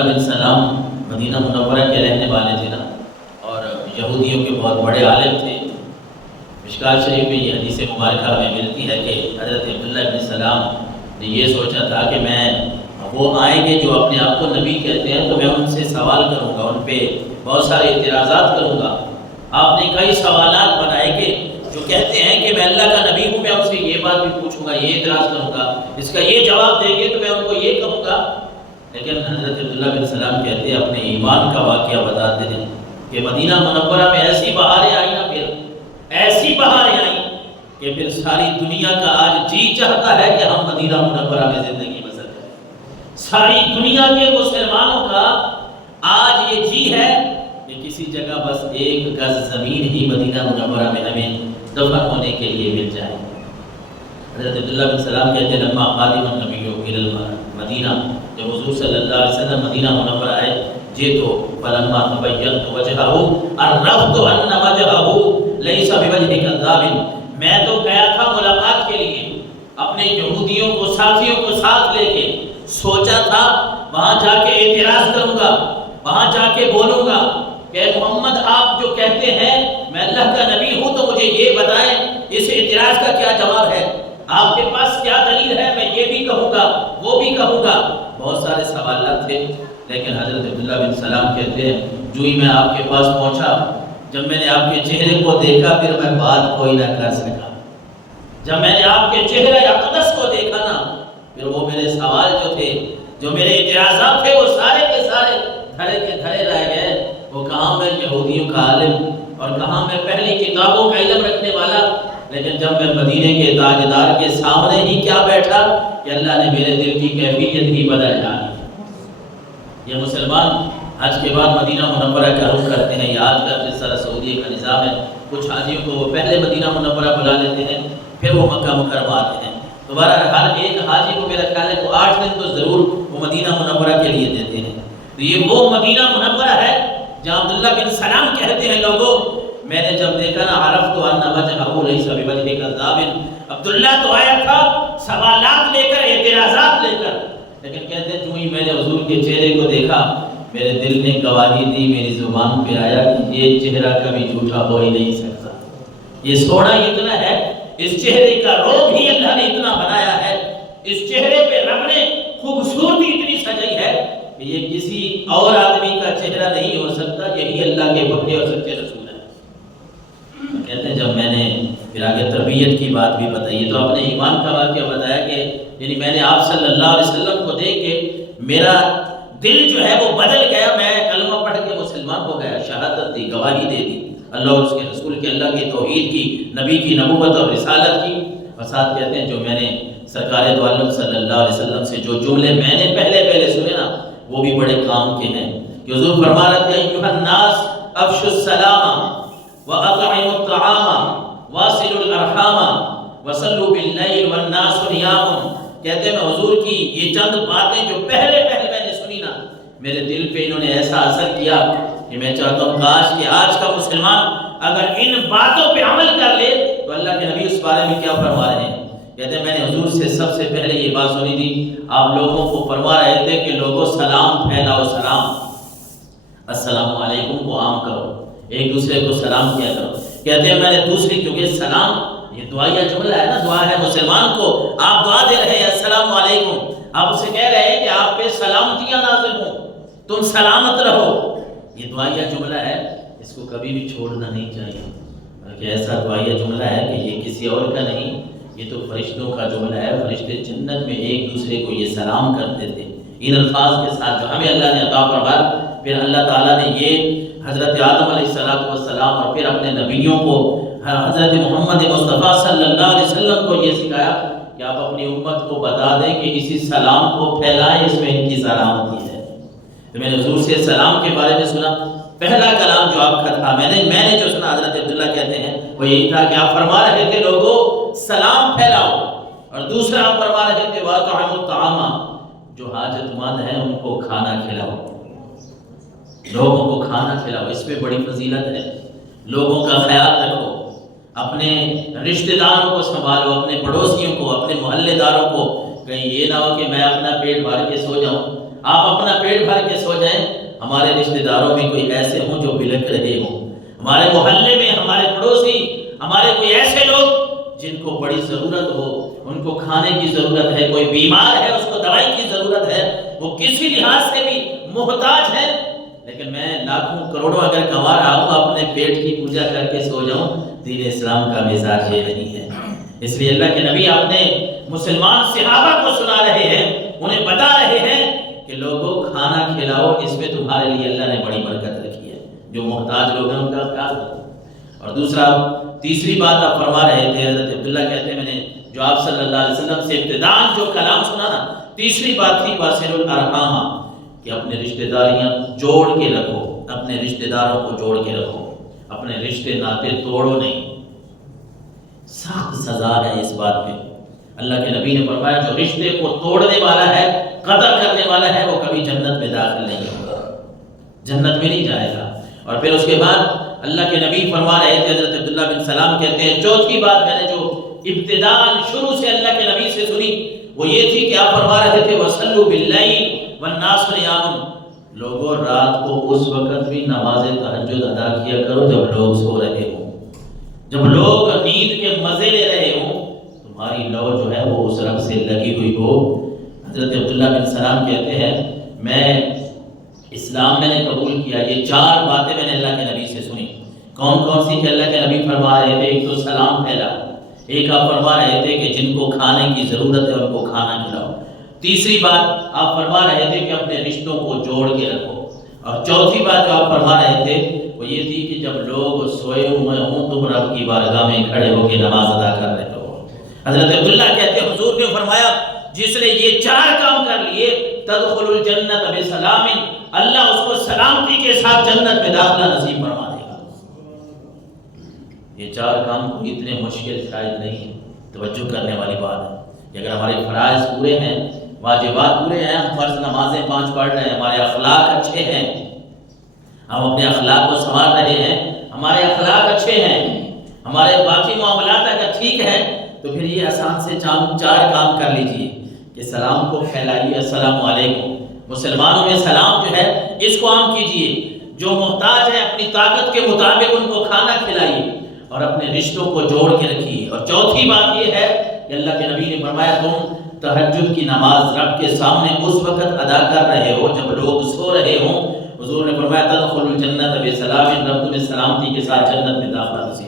علیہ السلام مدینہ منورہ کے رہنے والے تھے نا، اور یہودیوں کے بہت بڑے عالم تھے۔ مشکوٰۃ شریف میں یہ حدیث مبارکہ میں ملتی ہے کہ حضرت عبداللہ بن سلام نے یہ سوچا تھا کہ وہ آئیں گے جو اپنے آپ کو نبی کہتے ہیں، تو میں ان سے سوال کروں گا، ان پہ بہت سارے اعتراضات کروں گا۔ آپ نے کئی سوالات بنائے کہ جو کہتے ہیں کہ میں اللہ کا نبی ہوں، میں ان سے یہ بات بھی پوچھوں گا، یہ اعتراض کروں گا، اس کا یہ جواب دیں گے تو میں ان کو یہ کہوں گا۔ لیکن حضرت عبداللہ بن سلام کہتے ہیں، اپنے ایمان کا واقعہ بتاتے ہیں کہ مدینہ منورہ میں ایسی بہاریں آئیں نا، پھر ایسی بہاریں آئیں کہ پھر ساری دنیا کا آج جی چاہتا ہے کہ ہم مدینہ منورہ میں زندگی بسر کریں۔ ساری دنیا کے مسلمانوں کا آج یہ جی ہے کہ کسی جگہ بس ایک گز زمین ہی مدینہ منورہ میں ہمیں دفن ہونے کے لیے مل جائے۔ حضرت عبداللہ بن سلام کہتے ہیں، لما قادم النبی الی المدینہ، جب حضور صلی اللہ علیہ وسلم مدینہ منورہ آئے، جئتو فلما تبینت وجہہ عرفت ان وجہہ لیس بوجہ کذاب، میں تو گیا تھا ملاقات کے لیے، اپنے یہودیوں کو ساتھیوں کو ساتھ لے کے، سوچا تھا وہاں جا کے اعتراض کروں گا، وہاں جا کے بولوں گا کہ محمد آپ جو کہتے ہیں میں اللہ کا نبی ہوں، تو مجھے یہ بتائیں اس اعتراض کا کیا جواب ہے، آپ کے پاس کیا دلیل ہے، میں یہ بھی کہوں گا وہ بھی کہوں گا۔ بہت سارے سوالات تھے، لیکن حضرت عبداللہ بن سلام کہتے ہیں، جو ہی میں آپ کے پاس پہنچا، جب میں نے آپ کے چہرے کو دیکھا، پھر میں بات کوئی نہ کر سکا۔ جب میں نے آپ کے چہرے اقدس کو دیکھا نا، پھر وہ میرے سوال جو تھے، جو میرے اعتراضات تھے، وہ سارے کے سارے دھرے کے دھرے رہ گئے۔ وہ کہاں میں یہودیوں کا عالم، اور کہاں میں پہلی کتابوں کا علم رکھنے والا، لیکن جب میں مدینے کے تاجدار کے سامنے ہی کیا بیٹھا کہ اللہ نے میرے دل کی کیفیت ہی بدل ڈالی۔ یہ مسلمان حج کے بعد مدینہ منورہ کا رخ کرتے ہیں۔ یہ آج کا جس طرح سعودی کا نظام ہے، کچھ حاجیوں کو وہ پہلے مدینہ منورہ بلا لیتے ہیں، پھر وہ مکہ مکرمہ آتے ہیں۔ دوبارہ ہر ایک حاجی کو میرا خیال ہے تو 8 دن تو ضرور وہ مدینہ منورہ کے لیے دیتے ہیں۔ تو یہ وہ مدینہ منورہ ہے جہاں عبداللہ بن سلام کہتے ہیں، لوگوں میں نے جب دیکھا نا، عرفت ان وجہہ لیس بوجہ کذاب، عبداللہ تو آیا تھا سوالات لے کر، اعتراضات لے کر، لیکن کہتے ہیں جو ہی میں نے حضور کے چہرے کو دیکھا، میرے دل نے گواہی دی، میری زبان پہ آیا کہ یہ چہرہ کبھی جھوٹا ہو ہی نہیں سکتا۔ یہ سونا اتنا ہے، اس چہرے کا روب ہی اللہ نے اتنا بنایا ہے، اس چہرے پہ رب نے خوبصورتی اتنی سجائی ہے کہ یہ کسی اور آدمی کا چہرہ نہیں ہو سکتا، یہی اللہ کے پکے اور سچے رسول ہیں۔ کہتے ہیں جب میں نے پھر آگے تربیت کی بات بھی بتائی، تو اپنے ایمان کا واقعہ بتایا کہ یعنی میں نے آپ صلی اللہ علیہ وسلم کو دیکھ کے میرا دل جو ہے وہ بدل گیا، میں کلمہ پڑھ کے مسلمان ہو گیا، شہادت دی، گواہی دے دی اللہ اور اس کے رسول کی، اللہ کی توحید کی، نبی کی نبوت اور رسالت کی۔ اور ساتھ کہتے ہیں جو میں نے سرکار دو عالم صلی اللہ علیہ وسلم سے جو جملے میں نے پہلے سنے نا، وہ بھی بڑے کام کے ہیں کہ حضور فرما رہے تھے، ایھا الناس افشوا السلام وَأَطْعِمُوا الطَّعَامَ وَاصِلُوا الْأَرْحَامَ وَصَلُّوا بِاللَّيْلِ وَالنَّاسُ نِيَامٌ۔ کہتے ہیں حضور کی یہ چند باتیں جو پہلے میں نے سنی نا، میرے دل پہ انہوں نے ایسا اثر کیا کہ میں چاہتا ہوں کاش کہ آج کا مسلمان اگر ان باتوں پہ عمل کر لے تو اللہ کے نبی اس بارے میں کیا فرما رہے ہیں۔ کہتے ہیں میں نے حضور سے سب سے پہلے یہ بات سنی تھی، آپ لوگوں کو فرما رہے تھے کہ لوگوں سلام پھیلاؤ، سلام، السلام علیکم کو عام کرو، ایک دوسرے کو سلام کیا کرو۔ کہتے ہیں میں نے دوسری، کیونکہ سلام یہ دعائیہ جملہ ہے نا، دعا ہے مسلمان کو، آپ دعا دے رہے ہیں السلام علیکم، آپ اسے کہہ رہے ہیں کہ آپ پہ سلامتیاں نازل ہوں، تم سلامت رہو، یہ دعائیہ جملہ ہے، اس کو کبھی بھی چھوڑنا نہیں چاہیے۔ بلکہ ایسا دعائیہ جملہ ہے کہ یہ کسی اور کا نہیں، یہ تو فرشتوں کا جملہ ہے۔ فرشتے جنت میں ایک دوسرے کو یہ سلام کرتے تھے ان الفاظ کے ساتھ جو ہمیں اللہ نے عطا فرمایا۔ پھر اللہ تعالیٰ نے یہ حضرت آدم علیہ السلام اور پھر اپنے نبیوں کو، حضرت محمد مصطفیٰ صلی اللہ علیہ وسلم کو یہ سکھایا کہ آپ اپنی امت کو بتا دیں کہ اسی سلام کو پھیلائیں، اس میں ان کی سلامتی ہے۔ تو میں نے حضور سے سلام کے بارے میں سنا، پہلا کلام جو آپ کا تھا، میں نے جو سنا، حضرت عبداللہ کہتے ہیں وہ یہی تھا کہ آپ فرما رہے تھے لوگوں سلام پھیلاؤ، اور دوسرا آپ فرما رہے تھے وَأَطْعِمُوا الطَّعَامَ، جو حاجت مند ہیں ان کو کھانا کھلاؤ، لوگوں کو کھانا کھلاؤ، اس میں بڑی فضیلت ہے۔ لوگوں کا خیال رکھو، اپنے رشتہ داروں کو سنبھالو، اپنے پڑوسیوں کو، اپنے محلے داروں کو، کہیں یہ نہ ہو کہ میں اپنا پیٹ بھر کے سو جاؤں، آپ اپنا پیٹ بھر کے سو جائیں، ہمارے رشتہ داروں میں کوئی ایسے ہوں جو بلک رہے ہوں، ہمارے محلے میں ہمارے پڑوسی، ہمارے کوئی ایسے لوگ جن کو بڑی ضرورت ہو، ان کو کھانے کی ضرورت ہے، کوئی بیمار ہے اس کو دوائی کی ضرورت ہے، وہ کسی لحاظ سے بھی محتاج ہے، لیکن میں لاکھوں کروڑوں اگر کما رہا ہوں اپنے پیٹ کی پوجا کر کے سو جاؤں، دین اسلام کا مزاج یہ نہیں ہے۔ اس لیے اللہ کے نبی اپنے مسلمان صحابہ کو سنا رہے ہیں، انہیں بتا رہے ہیں کہ لوگوں کھانا کھلاؤ، اس میں تمہارے لیے اللہ نے بڑی برکت رکھی ہے، جو محتاج لوگ ہیں ان کا خیال رکھو۔ اور تیسری بات آپ فرما رہے تھے، حضرت عبداللہ کہتے ہیں میں نے جو آپ صلی اللہ علیہ وسلم سے ابتداءً جو کلام سنا نا، تیسری بات تھی واصل الارحام، کہ اپنے رشتہ داریاں جوڑ کے رکھو، اپنے رشتہ داروں کو جوڑ کے رکھو، اپنے رشتے ناطے توڑو نہیں۔ سخت سزا ہے اس بات میں۔ اللہ کے نبی نے فرمایا جو رشتے کو توڑنے والا ہے، قطع کرنے والا ہے، وہ کبھی جنت میں داخل نہیں ہوگا، جنت میں نہیں جائے گا۔ اور پھر اس کے بعد اللہ کے نبی فرما رہے تھے، حضرت عبداللہ بن سلام کہتے ہیں چوتھی بات میں نے جو ابتداءً شروع سے اللہ کے نبی سے سنی وہ یہ تھی کہ آپ فرما رہے تھے وَصَلُّوا بِاللَّيْلِ وَالنَّاسُ نِيَامٌ، لوگوں رات کو اس وقت بھی نماز تہجد ادا کیا کرو جب لوگ سو رہے ہوں، جب لوگ نیند کے مزے لے رہے ہوں، تمہاری لو جو ہے وہ اس رب سے لگی ہوئی ہو۔ حضرت عبداللہ بن سلام کہتے ہیں میں اسلام میں نے قبول کیا، یہ 4 باتیں میں نے اللہ کے نبی سے سنی۔ کون کون سی؟ کہ اللہ کے نبی فرما رہے تھے ایک تو سلام پھیلا، ایک آپ فرما رہے تھے کہ جن کو کھانے کی ضرورت ہے ان کو کھانا کھلاؤ، تیسری بات آپ فرما رہے تھے کہ اپنے رشتوں کو جوڑ کے رکھو، اور چوتھی بات جو آپ فرما رہے تھے وہ یہ تھی کہ جب لوگ سوئے ہوئے ہوں تم رب کی بارگاہ میں کھڑے ہو کے نماز ادا کر رہے ہو۔ حضرت عبداللہ کہتے ہیں حضور نے فرمایا جس نے یہ 4 کام کر لیے تدخل الجنت بسلام، اللہ اس کو سلامتی کے ساتھ جنت میں داخلہ نصیب فرما دے گا۔ یہ 4 کام کوئی اتنے مشکل شاید نہیں ہے، توجہ کرنے والی بات ہے کہ اگر ہمارے فرائض پورے ہیں، واجبات پورے ہیں، ہم فرض نمازیں 5 پڑھ رہے ہیں، ہمارے اخلاق اچھے ہیں، ہم اپنے اخلاق کو سنوار رہے ہیں، ہمارے اخلاق اچھے ہیں، ہمارے باقی معاملات اگر ٹھیک ہیں، تو پھر یہ آسان سے 4 کام کر لیجئے کہ سلام کو پھیلائیے، السلام علیکم، مسلمانوں میں سلام جو ہے اس کو عام کیجئے، جو محتاج ہے اپنی طاقت کے مطابق ان کو کھانا کھلائیے اور اپنے رشتوں کو جوڑ کے رکھیے۔ اور چوتھی بات یہ ہے کہ اللہ کے نبی نے فرمایا تم تہجد کی نماز رب کے سامنے اس وقت ادا کر رہے ہو جب لوگ سو رہے ہوں، حضور نے فرمایا تدخل الجنت بسلام، رب تمہیں سلامتی کے ساتھ جنت میں داخلہ نصیب